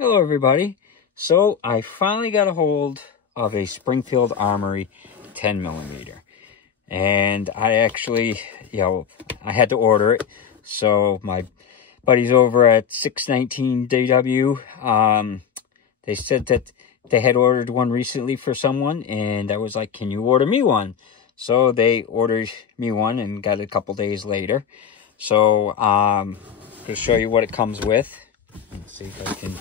Hello everybody. So I finally got a hold of a Springfield Armory 10mm. And I actually, I had to order it. So my buddies over at 619DW, they said that they had ordered one recently for someone, and I was like, can you order me one? So they ordered me one and got it a couple days later. So I'm going to show you what it comes with. Let's see if I can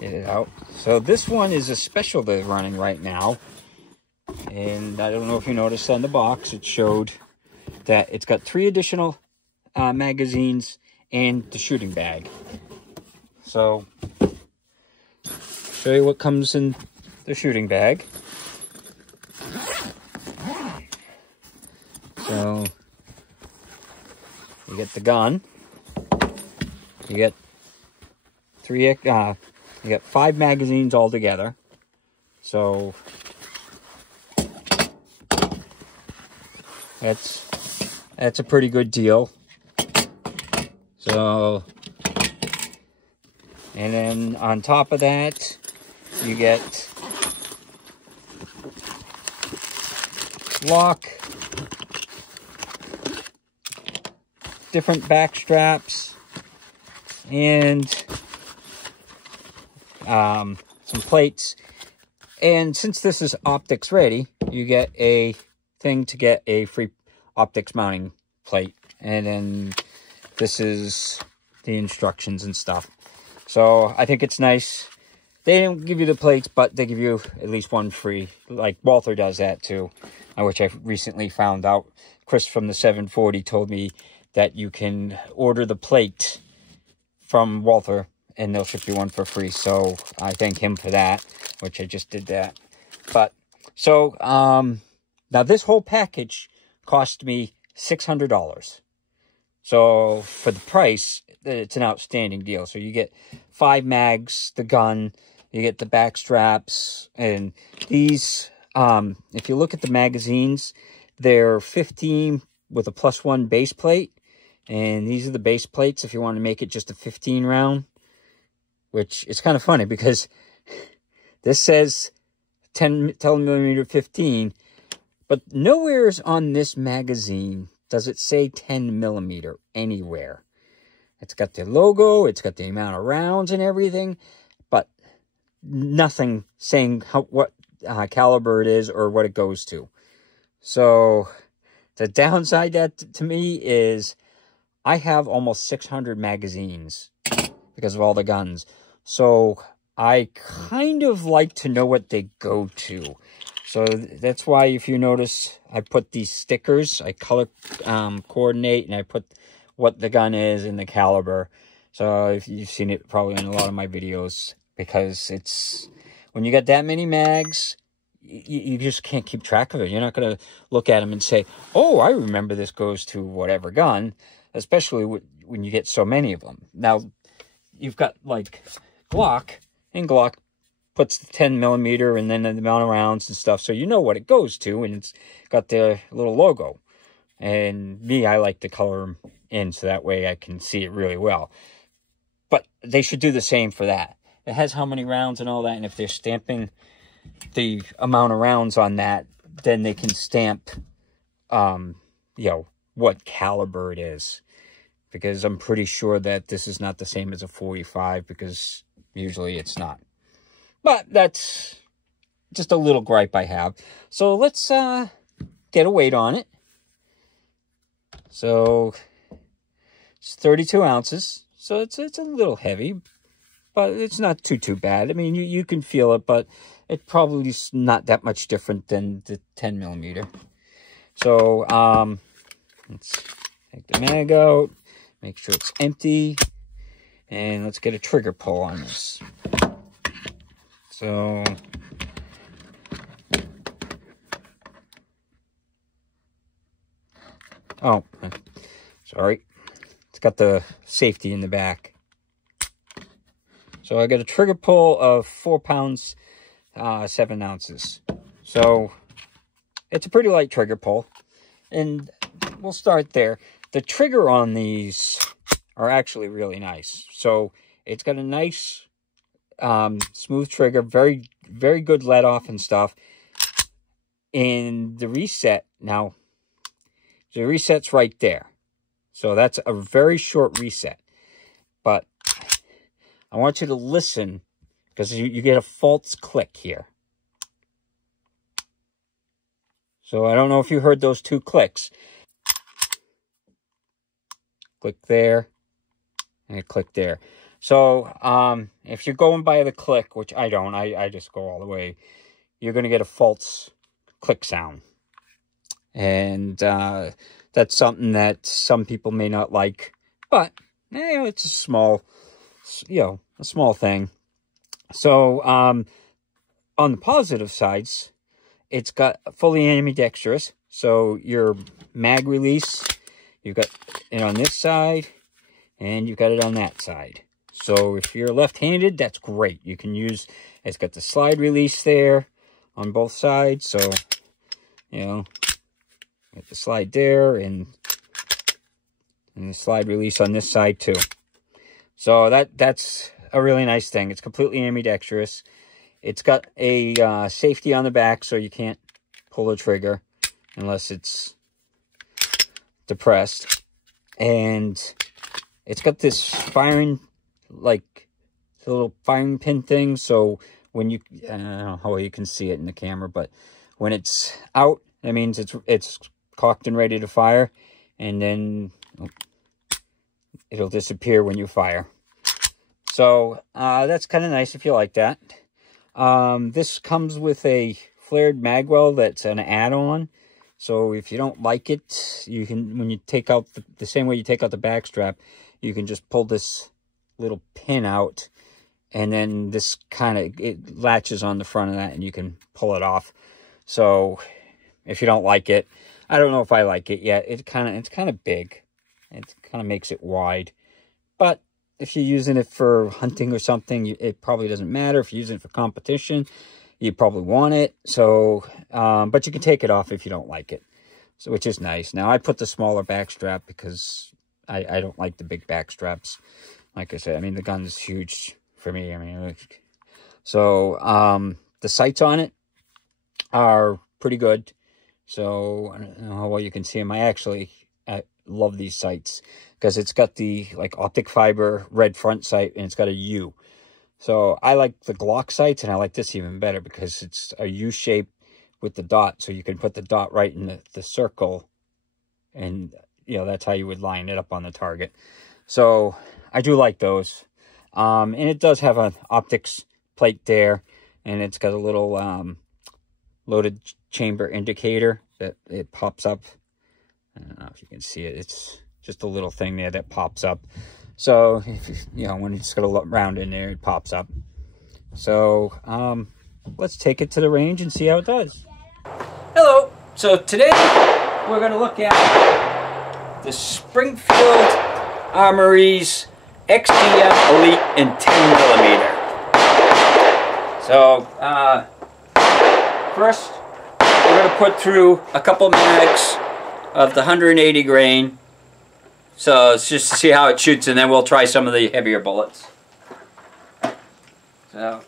get it out. So this one is a special they're running right now. And I don't know if you noticed on the box, it showed that it's got 3 additional magazines and the shooting bag. So, show you what comes in the shooting bag. So, you get the gun. You get 5 magazines altogether. So that's a pretty good deal. So, and then on top of that, you get lock, different back straps, and some plates. And since this is optics ready, you get a thing to get a free optics mounting plate. And then this is the instructions and stuff. So I think it's nice. They don't give you the plates, but they give you at least one free. Like Walther does that too, which I recently found out. Chris from the 740 told me that you can order the plate from Walther and they'll ship you one for free. So I thank him for that, which I just did that. But so now this whole package cost me $600. So for the price, it's an outstanding deal. So you get 5 mags, the gun, you get the back straps, and these, if you look at the magazines, they're 15 with a +1 base plate. And these are the base plates if you want to make it just a 15 round, which is kind of funny because this says 10mm 15, but nowhere on this magazine does it say 10mm anywhere. It's got the logo, it's got the amount of rounds and everything, but nothing saying what caliber it is or what it goes to. So the downside to me is I have almost 600 magazines because of all the guns. So I kind of like to know what they go to. So that's why, if you notice, I put these stickers. I color coordinate, and I put what the gun is and the caliber. So if you've seen it probably in a lot of my videos, because it's when you got that many mags, you just can't keep track of it. You're not going to look at them and say, oh, I remember this goes to whatever gun, especially when you get so many of them. Now, you've got like Glock, and Glock puts the 10mm and then the amount of rounds and stuff, so you know what it goes to, and it's got the little logo. And me, I like to color them in so that way I can see it really well. But they should do the same for that. It has how many rounds and all that, and if they're stamping the amount of rounds on that, then they can stamp, what caliber it is. Because I'm pretty sure that this is not the same as a 45, because usually it's not. But that's just a little gripe I have. So let's get a weight on it. So it's 32 ounces. So it's a little heavy, but it's not too bad. I mean, you can feel it, but it probably is not that much different than the 10mm. So let's take the mag out, make sure it's empty, and let's get a trigger pull on this. So oh, sorry. It's got the safety in the back. So I got a trigger pull of 4 pounds, 7 ounces. So it's a pretty light trigger pull. And we'll start there. The trigger on these are actually really nice. So it's got a nice Smooth trigger, very, very good let off and stuff. And the reset, now, the reset's right there. So that's a very short reset. But I want you to listen, because you get a false click here. So I don't know if you heard those two clicks. Click there, and click there. So if you're going by the click, which I don't, I just go all the way, you're going to get a false click sound. And that's something that some people may not like, but it's a small, a small thing. So on the positive sides, it's got fully ambidextrous. So your mag release, you've got it on this side, and you've got it on that side. So if you're left-handed, that's great. You can use, it's got the slide release there on both sides. So, get the slide there, and the slide release on this side too. So that's a really nice thing. It's completely ambidextrous. It's got a safety on the back, so you can't pull the trigger unless it's depressed. And it's got this firing, like, the little firing pin thing. So when you, I don't know how well you can see it in the camera, but when it's out, that means it's cocked and ready to fire. And then it'll disappear when you fire. So that's kind of nice if you like that. This comes with a flared Magwell that's an add-on. So if you don't like it, you can, when you take out the same way you take out the back strap, you can just pull this little pin out, and then this it latches on the front of that, and you can pull it off. So if you don't like it, I don't know if I like it yet. It's kind of big. It kind of makes it wide. But if you're using it for hunting or something, it probably doesn't matter. If you're using it for competition, you probably want it. So, but you can take it off if you don't like it. So, which is nice. Now, I put the smaller back strap because I don't like the big back straps. Like I said, I mean, the gun is huge for me. I mean, so, the sights on it are pretty good. So, I don't know how well you can see them. I love these sights because it's got the optic fiber red front sight, and it's got a U. So I like the Glock sights, and I like this even better because it's a U shape with the dot, so you can put the dot right in the circle, and that's how you would line it up on the target. So I do like those. And it does have an optics plate there, and it's got a little loaded chamber indicator that it pops up. I don't know if you can see it. It's just a little thing there that pops up. So, if when you just got a round in there, it pops up. So, let's take it to the range and see how it does. Hello. So, today we're going to look at the Springfield Armory's XDm Elite in 10mm. So, first, we're going to put through a couple mags of the 180 grain. So it's just to see how it shoots, and then we'll try some of the heavier bullets. So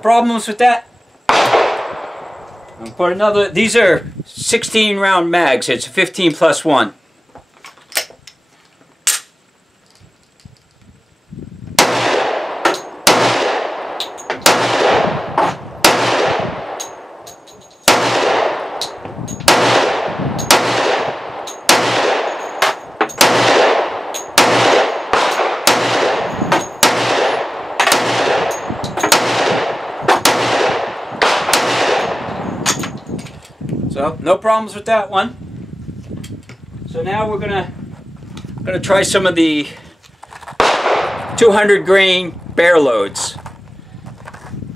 problems with that. I'll put another. These are 16 round mags. It's 15 plus 1. So no problems with that one. So now we're gonna try some of the 200 grain bear loads.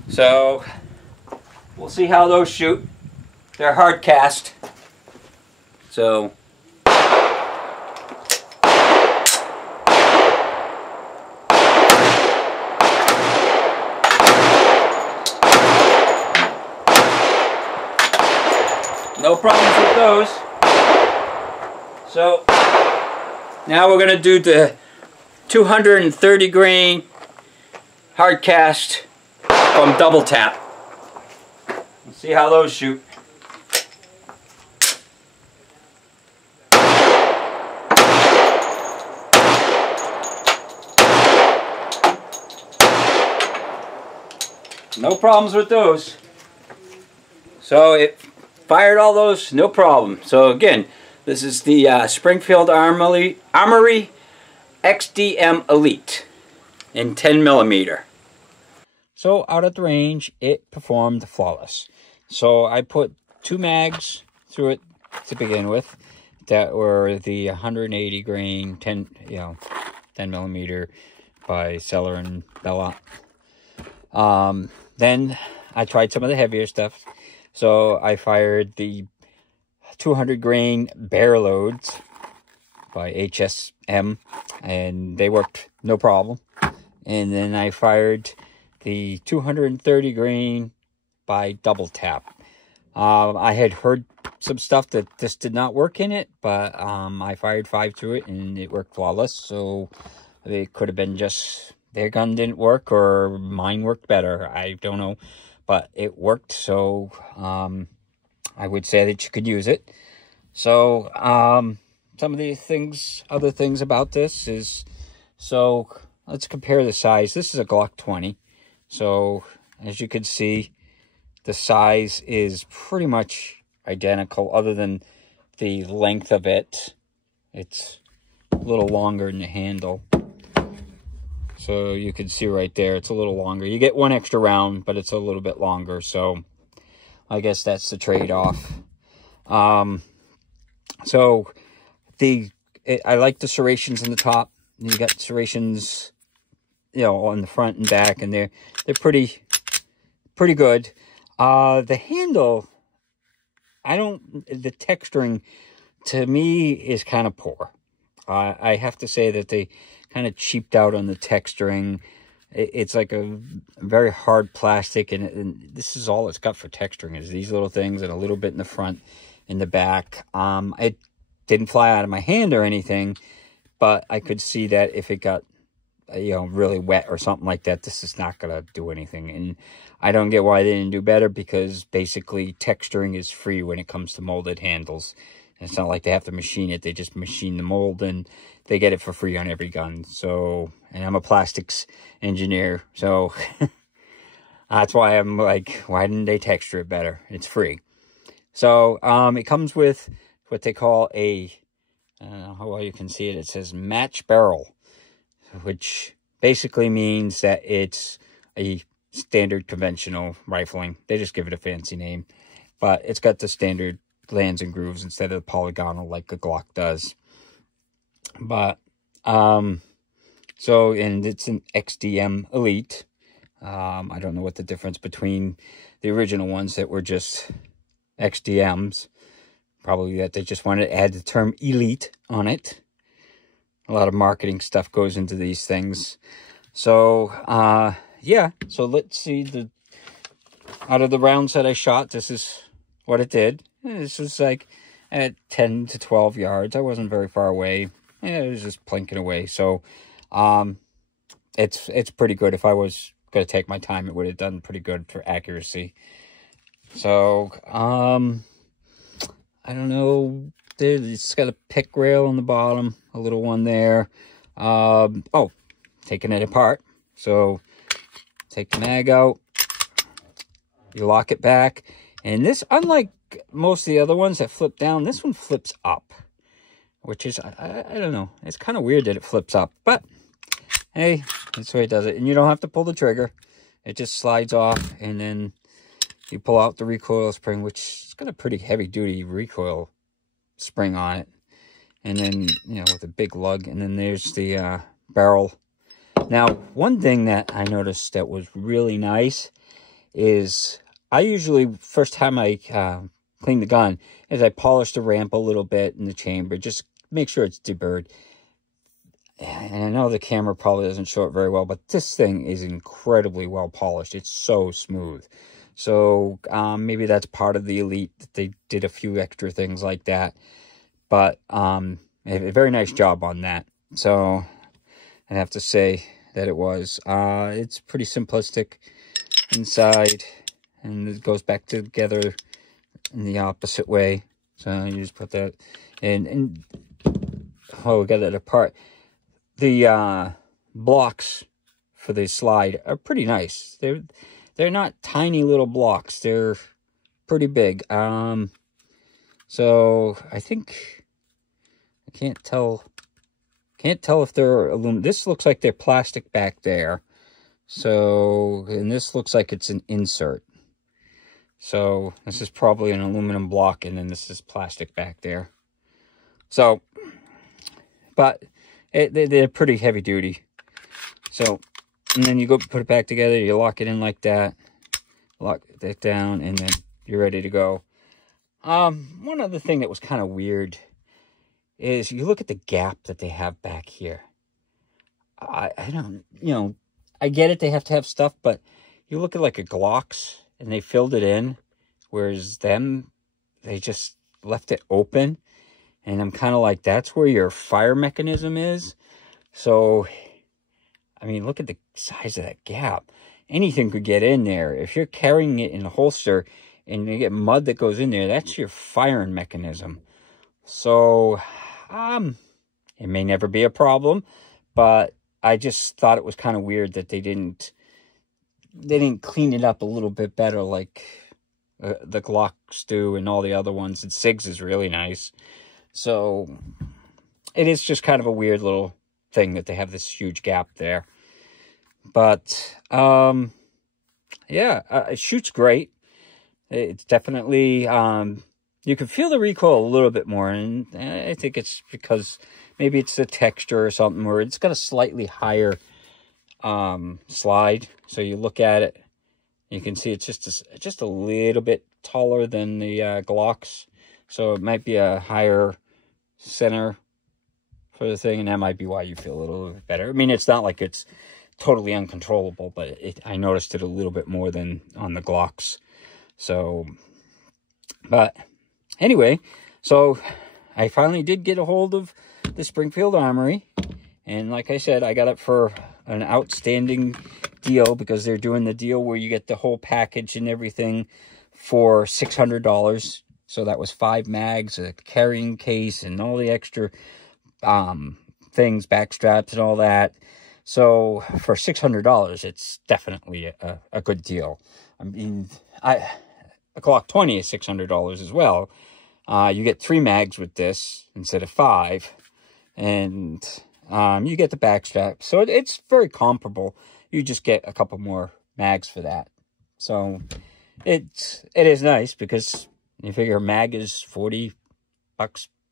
So we'll see how those shoot. They're hard cast, so no problems with those. So now we're going to do the 230 grain hard cast from Double Tap. Let's see how those shoot. No problems with those. So it fired all those, no problem. So again, this is the Springfield Armory XDm Elite in 10mm. So out at the range, it performed flawless. So I put 2 mags through it to begin with, that were the 180 grain 10mm by Seller and Bella. Then I tried some of the heavier stuff. So I fired the 200 grain bear loads by HSM, and they worked no problem. And then I fired the 230 grain by Double Tap. I had heard some stuff that this did not work in it, but I fired 5 through it and it worked flawless. So it could have been just their gun didn't work or mine worked better. I don't know, but it worked. So I would say that you could use it. So some of the other things about this is, so let's compare the size. This is a Glock 20. So as you can see, the size is pretty much identical other than the length of it. It's a little longer in the handle. So you can see right there, it's a little longer. You get 1 extra round, but it's a little bit longer. So I guess that's the trade-off. So I like the serrations in the top. You got serrations, on the front and back, and they're pretty good. The handle, the texturing to me is kind of poor. I have to say that they kind of cheaped out on the texturing. It's like a very hard plastic, and this is all it's got for texturing is these little things and a little bit in the front, in the back. It didn't fly out of my hand or anything, but I could see that if it got really wet or something like that, this is not going to do anything. And I don't get why they didn't do better, because basically texturing is free when it comes to molded handles. It's not like they have to machine it. They just machine the mold and they get it for free on every gun. So, and I'm a plastics engineer, so that's why I'm like, why didn't they texture it better? It's free. So it comes with what they call a, I don't know how well you can see it. It says match barrel, which basically means that it's a standard conventional rifling. They just give it a fancy name, but it's got the standard lands and grooves instead of the polygonal like the Glock does. But so, and it's an XDM Elite. I don't know what the difference between the original ones that were just XDMs. Probably that they just wanted to add the term Elite on it. A lot of marketing stuff goes into these things. So, yeah. So let's see, out of the rounds that I shot, this is what it did. This was like at 10 to 12 yards. I wasn't very far away. It was just plinking away. So, it's pretty good. If I was going to take my time, it would have done pretty good for accuracy. So, I don't know. It's got a pick rail on the bottom, a little one there. Oh, taking it apart. So, take the mag out. You lock it back. And this, unlike most of the other ones that flip down, this one flips up. Which is, I don't know. It's kind of weird that it flips up. But, hey, that's the way it does it. And you don't have to pull the trigger. It just slides off. And then you pull out the recoil spring, which has got a pretty heavy-duty recoil spring on it. And then, with a big lug. And then there's the barrel. Now, one thing that I noticed that was really nice is I usually, first time I clean the gun, is I polish the ramp a little bit in the chamber, just make sure it's deburred. And I know the camera probably doesn't show it very well, but this thing is incredibly well polished. It's so smooth. So maybe that's part of the Elite, that they did a few extra things like that. But a very nice job on that. So I have to say that it was. It's pretty simplistic inside, and it goes back together in the opposite way. So you just put that in, and oh, we got it apart. The blocks for the slide are pretty nice. They're not tiny little blocks. They're pretty big. So I think I can't tell if they're aluminum. This looks like they're plastic back there. So, and this looks like it's an insert. So this is probably an aluminum block, and then this is plastic back there. So, but they're pretty heavy duty. So, and then you go put it back together, you lock it in like that, lock that down, and then you're ready to go. One other thing that was kind of weird is you look at the gap that they have back here. I don't, I get it, they have to have stuff, but you look at like a Glock's and they filled it in, whereas them, they just left it open. And I'm kind of like, that's where your fire mechanism is. So, I mean, look at the size of that gap. Anything could get in there. If you're carrying it in a holster and you get mud that goes in there, that's your firing mechanism. So, it may never be a problem, but I just thought it was kind of weird that they didn't clean it up a little bit better, like the Glocks do and all the other ones. And SIG's is really nice. So it is just kind of a weird little thing that they have this huge gap there. But yeah, it shoots great. It's definitely you can feel the recoil a little bit more, and I think it's because maybe it's the texture or something, or it's got a slightly higher slide. So you look at it, you can see it's just a little bit taller than the Glocks. So it might be a higher center for the thing, and that might be why you feel a little bit better. I mean, it's not like it's totally uncontrollable, but I noticed it a little bit more than on the Glocks. So, but anyway, so I finally did get a hold of the Springfield Armory, and like I said, I got it for an outstanding deal, because they're doing the deal where you get the whole package and everything for $600. So that was 5 mags, a carrying case, and all the extra things, back straps and all that. So for $600, it's definitely a good deal. I mean, a Glock 20 is $600 as well. You get 3 mags with this instead of 5, and you get the back strap. So it's very comparable. You just get a couple more mags for that. So it is nice, because you figure a mag is $40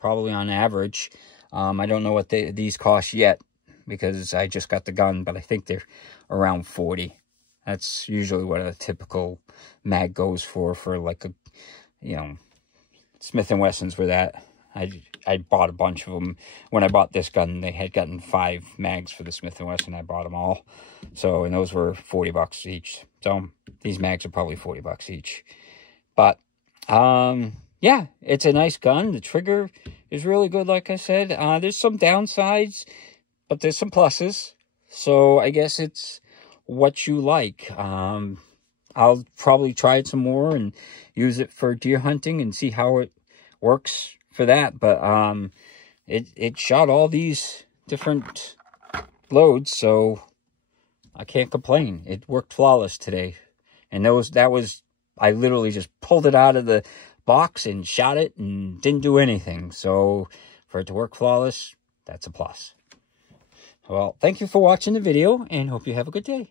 probably on average. I don't know what these cost yet, because I just got the gun, but I think they're around 40. That's usually what a typical mag goes for like a, Smith & Wessons were that. I bought a bunch of them. When I bought this gun, they had gotten 5 mags for the Smith & Wesson. I bought them all. So, and those were $40 each. So these mags are probably $40 each. But, yeah, it's a nice gun. The trigger is really good, like I said. There's some downsides, but there's some pluses. So I guess it's what you like. I'll probably try it some more and use it for deer hunting and see how it works for that. But it shot all these different loads, so I can't complain. It worked flawless today. And that was I literally just pulled it out of the box and shot it and didn't do anything. So for it to work flawless, that's a plus. Well, thank you for watching the video, and hope you have a good day.